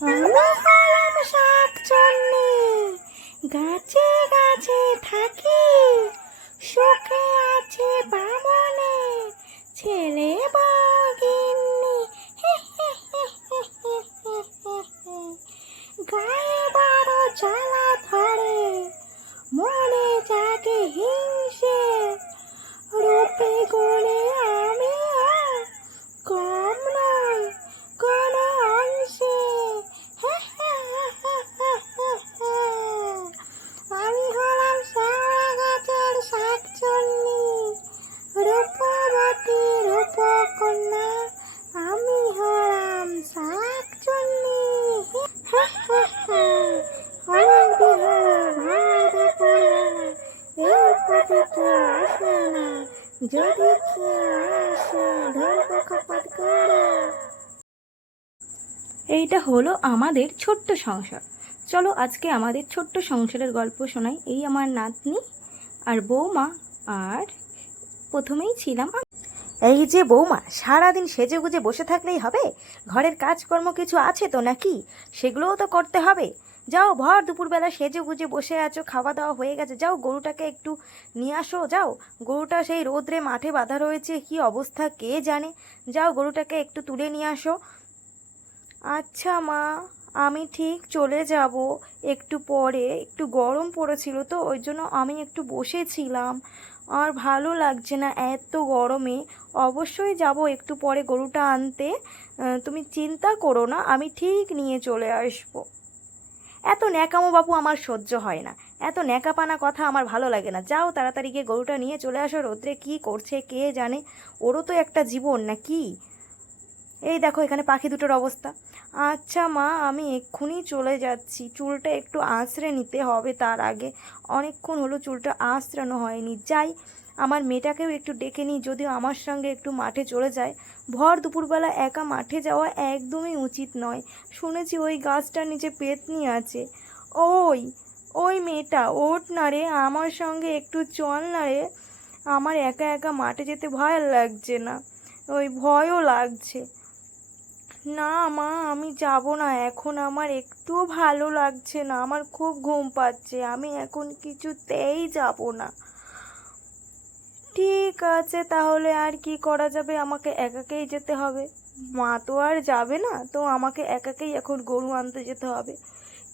আমি হলাম শাকচন্নি গাছে গাছে থাকি সুখে আছে বামনে। ছেলে বাগিন্নি যদি এইটা হলো আমাদের ছোট্ট সংসার। চলো আজকে আমাদের ছোট্ট সংসারের গল্প শোনাই। এই আমার নাতনি আর বৌমা আর প্রথমেই ছিলাম এই যে বৌমা, সারাদিন সেজে গুজে বসে থাকলেই হবে? ঘরের কাজকর্ম কিছু আছে তো নাকি? সেগুলোও তো করতে হবে। যাও, ভর, দুপুরবেলা সেজে গুজে বসে আছো, খাওয়া দাওয়া হয়ে গেছে। যাও, গরুটাকে একটু নিয়ে আসো, যাও। গরুটা সেই রোদ্রে মাঠে বাঁধা রয়েছে, কি অবস্থা কে জানে? যাও, গরুটাকে একটু তুলে নিয়ে আসো। আচ্ছা মা, আমি ঠিক চলে যাব। একটু পরে, একটু গরম পড়েছিল তো, ওই জন্য আমি একটু বসেছিলাম। আর ভালো লাগছে না এত গরমে। অবশ্যই যাব একটু পরে গরুটা আনতে। তুমি চিন্তা করো না, আমি ঠিক নিয়ে চলে আসব। এত ন্যাকামো বাবু আমার সহ্য হয় না। এত ন্যাকাপানা কথা আমার ভালো লাগে না। যাও তাড়াতাড়ি গিয়ে গরুটা নিয়ে চলে আসো, রোদ্রে কি করছে কে জানে? ওরও তো একটা জীবন না কি? এই দেখো এখানে পাখি দুটোর অবস্থা। আচ্ছা মা, আমি এক্ষুনি চলে যাচ্ছি। চুলটা একটু আঁচড়ে নিতে হবে তার আগে। অনেকক্ষণ হলো চুলটা আঁচড়ানো হয়নি। যাই আমার মেয়েটাকেও একটু ডেকে নিই, যদিও আমার সঙ্গে একটু মাঠে চলে যায়। ভর দুপুরবেলা একা মাঠে যাওয়া একদমই উচিত নয়। শুনেছি ওই গাছটার নিচে পেতনি আছে। ওই ওই মেয়েটা, ওঠ না রে, আমার সঙ্গে একটু চল না রে। আমার একা একা মাঠে যেতে ভয় লাগছে না, ওই ভয়ও লাগছে। না মা, আমি যাব না, এখন আমার একটুও ভালো লাগছে না, আমার খুব ঘুম পাচ্ছে, আমি এখন কিছুতেই যাব না। ঠিক আছে, তাহলে আর কি করা যাবে? আমাকে একাকেই যেতে হবে। মা তো আর যাবে না, তো আমাকে একাকেই এখন গরু আনতে যেতে হবে।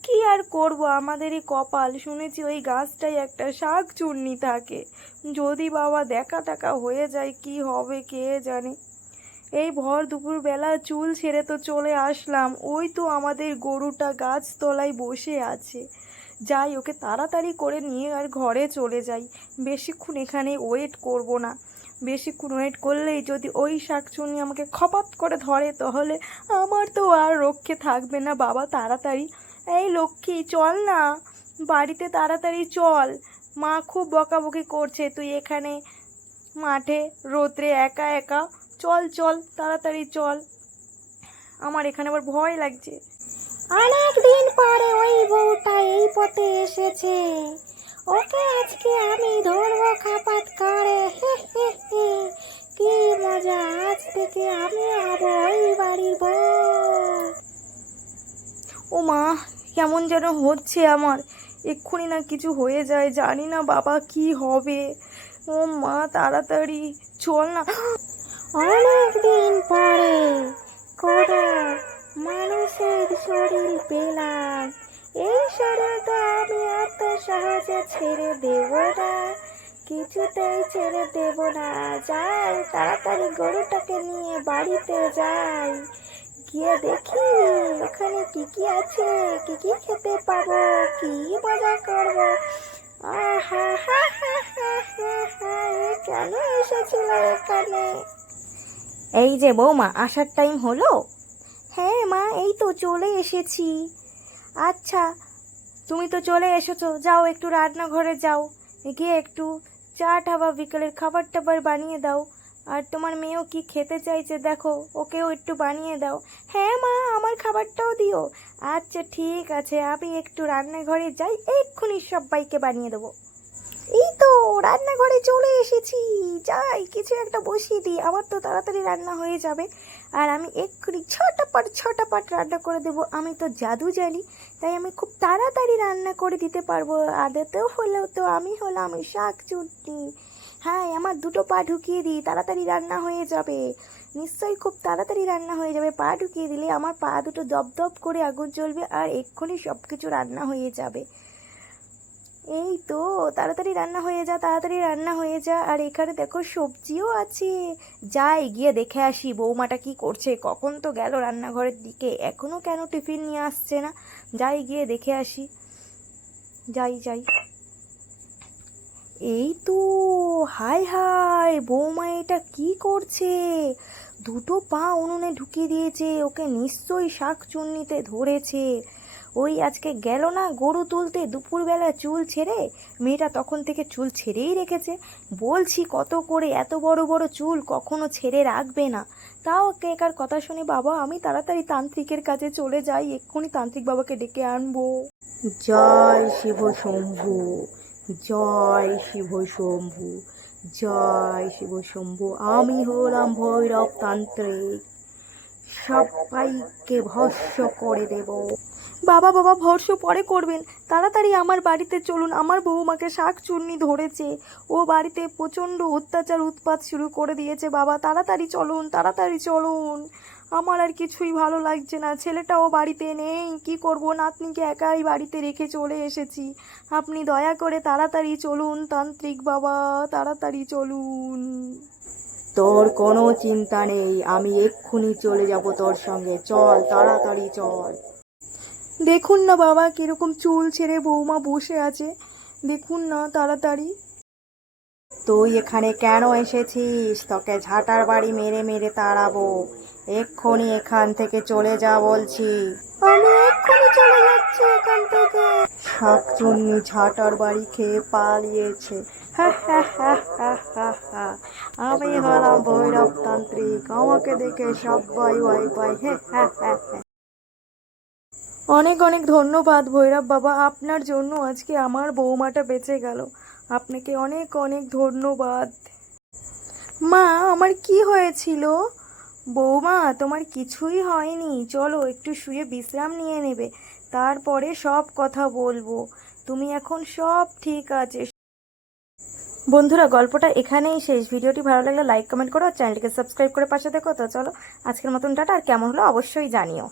কি আর করব? আমাদেরই কপাল। শুনেছি ওই গাছটাই একটা শাক চূর্ণি থাকে। যদি বাবা দেখা টাকা হয়ে যায়, কি হবে কে জানে? এই ভর দুপুরবেলা চুল ছেড়ে তো চলে আসলাম। ওই তো আমাদের গরুটা গাছতলায় বসে আছে। যাই, ওকে তাড়াতাড়ি করে নিয়ে আর ঘরে চলে যাই। বেশিক্ষণ এখানে ওয়েট করব না। বেশিক্ষণ ওয়েট করলেই যদি ওই শাকচুনি আমাকে খপাত করে ধরে, তাহলে আমার তো আর রক্ষে থাকবে না। বাবা, তাড়াতাড়ি। এই লক্ষ্মী, চল না। বাড়িতে তাড়াতাড়ি চল। মা খুব বকাবকি করছে, তুই এখানে মাঠে, রোদ্রে একা একা। চল চল, তাড়াতাড়ি চল। আমার এখানে আবার ভয় লাগছে। অনেক দিন পরে ওই বউটা এই পথে এসেছে। ওকে আজকে আমি ধরবো খাপাত করে। কি মজা, আজ থেকে আমি হব ওই বাড়ির বউ। ও মা কেমন যেন হচ্ছে আমার। এক্ষুনি না কিছু হয়ে যায়, জানি না বাবা কি হবে। ও মা তাড়াতাড়ি, চল না। অনেক দিন পরে কোনো মানুষের শরীর পেলাম। এই শরীরটা আমি এত সহজে ছেড়ে দেব না। কিছুতেই ছেড়ে দেব না। যাই, তাড়াতাড়ি গরুটাকে নিয়ে বাড়িতে যাই। গিয়ে দেখি, ওখানে কি কি আছে? কি কি খেতে পাবো? কি মজা করব? আহা, হা হা হা হা হা কেন এসেছিল এখানে? এই যে বৌমা, আসার টাইম হলো? হ্যাঁ মা, এই তো চলে এসেছি। আচ্ছা তুমি তো চলে এসেছ। যাও, একটু রান্নাঘরে যাও। গিয়ে একটু চা বা বিকেলের খাবার টাবার বানিয়ে দাও। আর তোমার মেয়েও কি খেতে চাইছে দেখো, ওকেও একটু বানিয়ে দাও। হ্যাঁ মা, আমার খাবারটাও দিও। আচ্ছা ঠিক আছে, আমি একটু রান্নাঘরে যাই, এক্ষুনি সবাইকে বানিয়ে দেবো। এই তো, রান্নাঘরে চলে এসেছি। যাই, কিছু একটা বসিয়ে দিই। আমার তো তাড়াতাড়ি রান্না হয়ে যাবে। আর আমি এক্ষুনি ছটা পাট ছটা পাট রান্না করে দেবো। আমি তো জাদু জানি, তাই আমি খুব তাড়াতাড়ি রান্না করে দিতে পারব। আদেতেও হলেও তো আমি হলাম শাক চুটনি। হ্যাঁ আমার দুটো পা ঢুকিয়ে দিই, তাড়াতাড়ি রান্না হয়ে যাবে। নিশ্চয়ই খুব তাড়াতাড়ি রান্না হয়ে যাবে। পা ঢুকিয়ে দিলে আমার পা দুটো দপ দপ করে আগুন জ্বলবে আর এক্ষুনি সব কিছু রান্না হয়ে যাবে। এই তো তাড়াতাড়ি রান্না হয়ে যা, তাড়াতাড়ি রান্না হয়ে যা। আর এখানে দেখো সবজিও আছে। যাই, গিয়ে দেখে আসি বৌমাটা কি করছে। কখন তো গেল রান্নাঘরের দিকে। এখনও কেন টিফিন নিয়ে আসছে না? যাই, গিয়ে দেখে আসি। যাই যাই। এই তো, হাই হাই, বৌমা এটা কি করছে? দুটো পা উনুনে ঢুকিয়ে দিয়েছে। ওকে নিশ্চয়ই শাক চুন্নিতে ধরেছে। ওই আজকে গেল না গরু তুলতে দুপুরবেলা চুল ছেড়ে, মেয়েটা তখন থেকে চুল ছেড়েই রেখেছে। বলছি, কত করে এত বড় বড় চুল কখনো ছেড়ে রাখবে না? তাও কেকার কথা শুনে, বাবা, আমি তাড়াতাড়ি তান্ত্রিকের কাছে চলে যাই, এক্ষুনি তান্ত্রিক বাবাকে ডেকে আনব। জয় শিব শম্ভু, জয় শিব শম্ভু, জয় শিব শম্ভু, আমি হলাম ভৈরব তান্ত্রিক। সবাইকে ভস্য করে দেব। বাবা বাবা ভর্ষ পরে করবেন। তাড়াতাড়ি আমার বাড়িতে চলুন। আমার বৌমাকে শাক চুন্নি ধরেছে। ও বাড়িতে প্রচণ্ড অত্যাচার, উৎপাত শুরু করে দিয়েছে। বাবা, তাড়াতাড়ি চলুন তাড়াতাড়ি চলুন। আমার আর কিছুই ভালো লাগছে না। ছেলেটাও বাড়িতে নেই। কি করব? নাতনিকে একাই বাড়িতে রেখে চলে এসেছি। আপনি দয়া করে তাড়াতাড়ি চলুন, তান্ত্রিক বাবা, তাড়াতাড়ি চলুন। তোর কোনো চিন্তা নেই। আমি এক্ষুনি চলে যাব তোর সঙ্গে। চল, তাড়াতাড়ি চল। দেখুন না বাবা কীরকম চুল ছেড়ে বৌমা বসে আছে। দেখুন না তাড়াতাড়ি। তুই এখানে কেন এসেছিস? তোকে ঝাঁটার বাড়ি মেরে মেরে তাড়াবো। এক্ষুনি এখান থেকে চলে যা বলছি। আমি এক্ষুনি চলে যাচ্ছি এখান থেকে। শাকচুন্নি ঝাঁটার বাড়ি খেয়ে পালিয়েছে। আমি হলাম ভৈরব তান্ত্রিক আমাকে দেখে সবাই ওয়াই পাই হে হ্যাঁ হ্যাঁ হ্যাঁ। অনেক অনেক ধন্যবাদ ভৈরব বাবা, আপনার জন্য আজকে আমার বৌমাটা বেঁচে গেল। আপনাকে অনেক অনেক ধন্যবাদ। মা, আমার কি হয়েছিল? বৌমা, তোমার কিছুই হয়নি। চলো, একটু শুয়ে বিশ্রাম নিয়ে নেবে। তারপরে সব কথা বলব। তুমি এখন সব ঠিক আছে। বন্ধুরা, গল্পটা এখানেই শেষ। ভিডিওটি ভালো লাগলে লাইক, কমেন্ট করো আর চ্যানেলটিকে সাবস্ক্রাইব করে পাশে দেখো। তো চলো, আজকের মতন টাটা। আর কেমন হলো অবশ্যই জানিও।